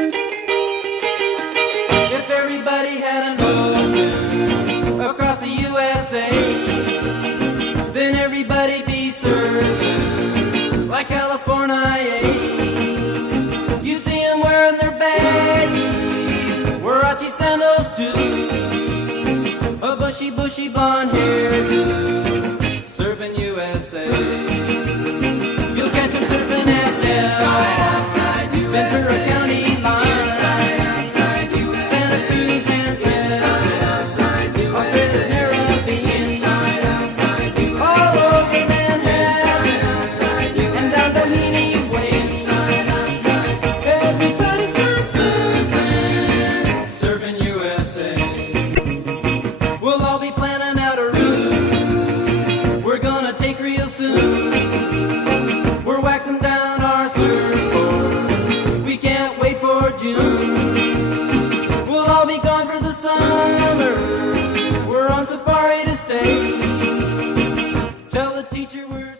If everybody had an ocean across the USA, then everybody'd be served like California. You'd see them wearing their baggies, Warachi sandals too, a bushy blonde hairdo, surfing USA. You'll catch them surfing at Del, Ventura County line, Santa Cruz and Trinidad, Australia's Caribbean, all over Manhattan, and down Doheny Way. Everybody's gone surfing, surfing USA. We'll all be planning out a route we're gonna take real soon. We're waxing down our surfboard, we can't wait for June. We'll all be gone for the summer, we're on safari to stay. Tell the teacher we're